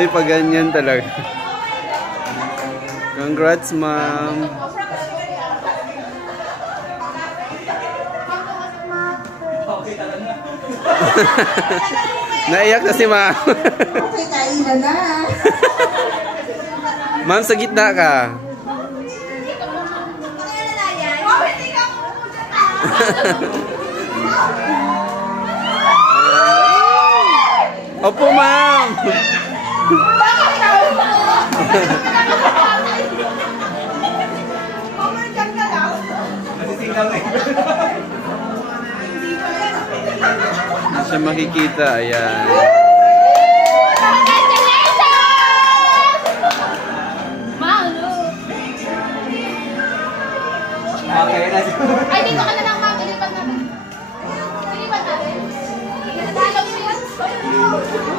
May paganyan talaga. Congrats, ma'am. Naiyak na si ma'am. Okay, kainan na. Ma'am, sa gitna ka. Opo, ma'am. Hindi siya makikita. Ayan. Ay, dito ka na lang, ma'am. Ilipat natin. Ilipat natin.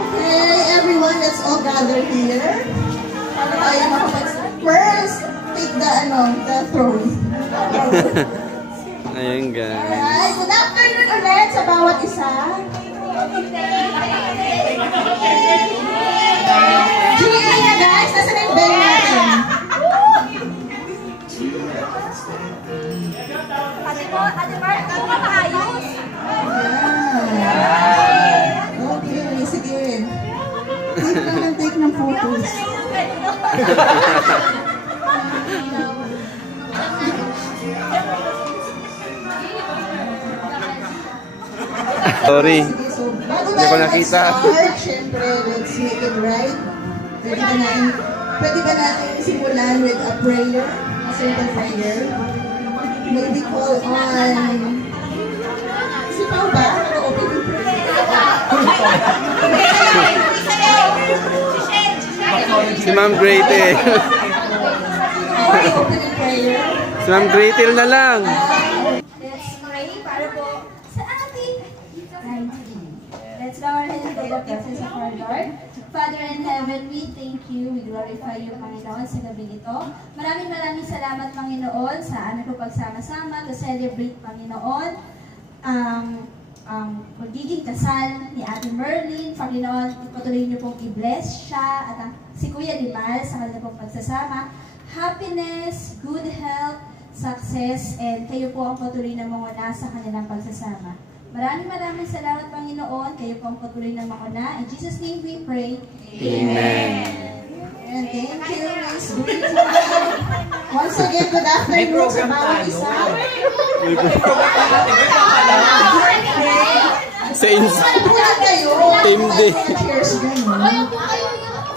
Okay, everyone, let's all gather here. Para tayo first, take the throne. Ayan, guys. Alright, good afternoon ulit sa bawat isa. GA na guys, nasa na yung bell natin? Ate Mark, ako ka maayos. Okay, sige. Take ng photos. Sorry. So, bago Hindi ko tayo nakita. mag-start, syempre, let's make it right. Pwede ba natin simulan with a prayer? A simple prayer? Maybe call on... Si Pao ba? Ano open yung prayer? Si Ma'am Gretel. Open yung prayer. Si Ma'am Gretel na lang. Let's pray para po sa ating 19. Let's go ahead and take the presence of our Lord. Father in heaven, we thank you. We glorify you, Panginoon, sa gabi nito. Maraming salamat, Panginoon, sa aming pagsama-sama to celebrate, Panginoon, ang pagiging kasal ni Ate Merlin. Panginoon, patuloy niyo pong i-bless siya at si Kuya Limal sa kanya pong pagsasama. Happiness, good health, success, and kayo po ang patuloy na manguna sa kanilang pagsasama. Maraming salamat, Panginoon. Kayo po ang patuloy na mauna. In Jesus' name we pray. Amen. And thank you, Miss Brittany. Once again, good afternoon sa bawat isa. Sa Team D.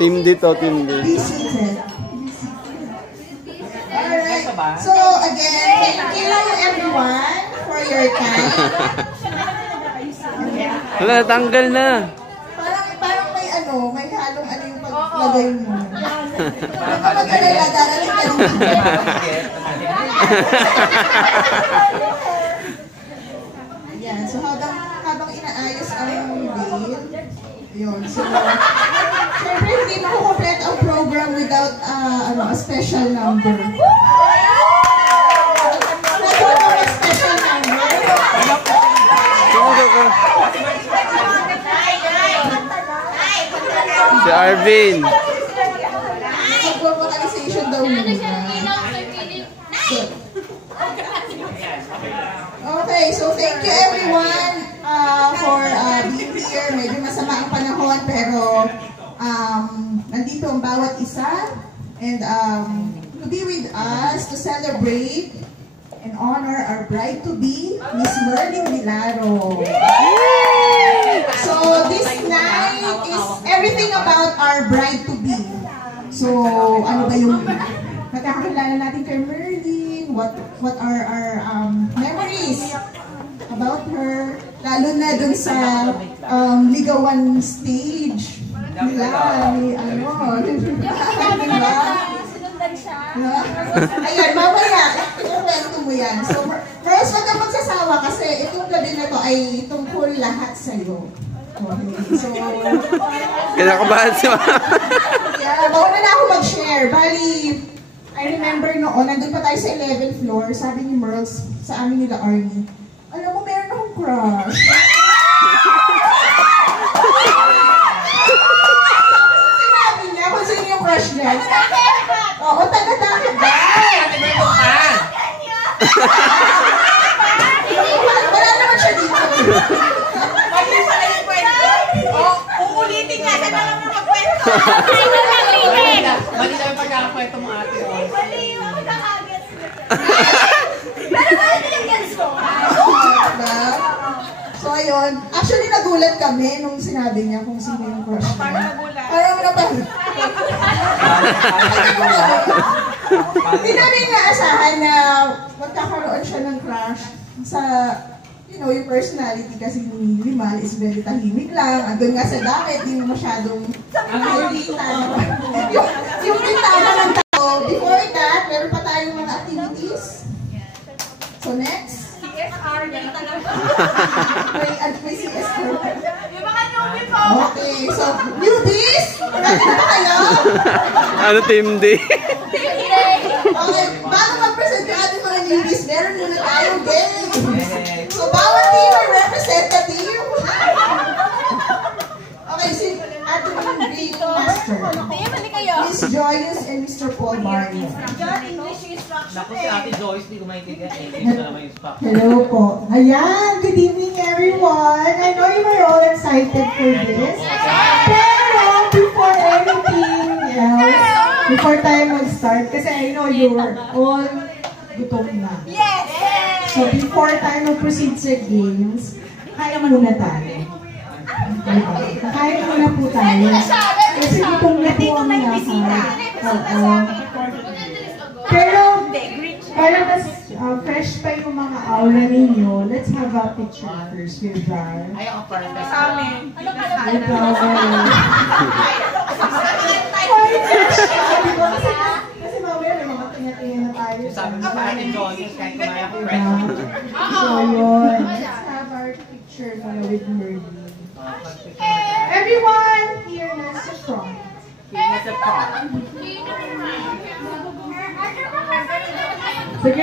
Team D to, Team D. Be seated. Alright. So, again, thank you everyone for your time. Wala, tanggal na. Parang may halong yung paglagay mo. Parang mag-alala, darating ka rin. Ayan, so habang inaayos ang veil, yun, so, syempre hindi makukomplete ang program without a special number. A special number. Si Arvin. Mag-vocalization daw muna. Okay, so thank you everyone for being here. Medyo masama ang panahon pero nandito ang bawat isa and to be with us to celebrate and honor our bride-to-be, Miss Merlin Milaro. So this night is everything about our bride-to-be. So ano ba yung magkakakilala natin kay Merlin? What are our memories about her? Lalo na dun sa ligawan stage nila. Diba? Ayan, mamaya, ikwento mo yan. So, first, wag kang magsasawa kasi itong gabi na to ay tungkol lahat sa'yo. Okay, so... Kinakabahan si Mama. Yeah, mauna na ako mag-share. Bali, I remember noon, nandun pa tayo sa 11th floor, sabi ni Merls sa amin nila Arnie, alam mo, meron akong crush. Sinabi crush niya? Oo, taga-takit ba? Wala naman siya dito. Mali pala yung kwento. Oh, uulitin nga. Siya na lang yung magkwento. Mali na yung pagkakakwento mo ate. Mali yung magkakagets. Pero mali yung gets ko. Diba? So, ayun. Actually, nagulat kami nung sinabi niya kung sino yung crush niya. Parang nagulat. Parang nagulat. Hindi namin naasahan na magkakaroon siya ng crush sa, you know, yung personality kasi ni Limal is very tahimik lang. Andun nga sa daket, hindi mo masyadong nakikita. Yung bintana ng tao. Before that, meron pa tayong mga activities. So next. CSR na talaga. May CSR. Yung mga newbie po. Okay, so newbies, ready na ba kayo? Ano team D? Okay, bago mag-present yung ating mga newbies, meron muna tayong game. So bawat team may representative. Okay, si ating game master. Mali kayo. Miss Joyous and Mr. Paul Mario. John, English instruction. Naku si ate Joyce, di ko maintindihan. English na naman yung stock. Hello po. Ayan, good evening everyone. I know you were all excited for this. Pero before anything else, before tayo mag-start, kasi I know you were all gutom na. Yes! So before tayo mag-proceed sa games, kain muna tayo. Okay. Kain muna po tayo. Kasi gutom na po ang lahat. Oo. Pero, para mas fresh pa yung mga aura ninyo, let's have a picture first with Jar. Ay, ako perfect. Sa amin. Ano ka na? With Jar. Kasi mamaya may mga tingin-tingin na tayo. Sabi ko sa ate Joyce, kahit kumaya ko Diba? fresh. So yun, let's have our picture muna with Merlin. Everyone here nasa front. Nasa front. Sige.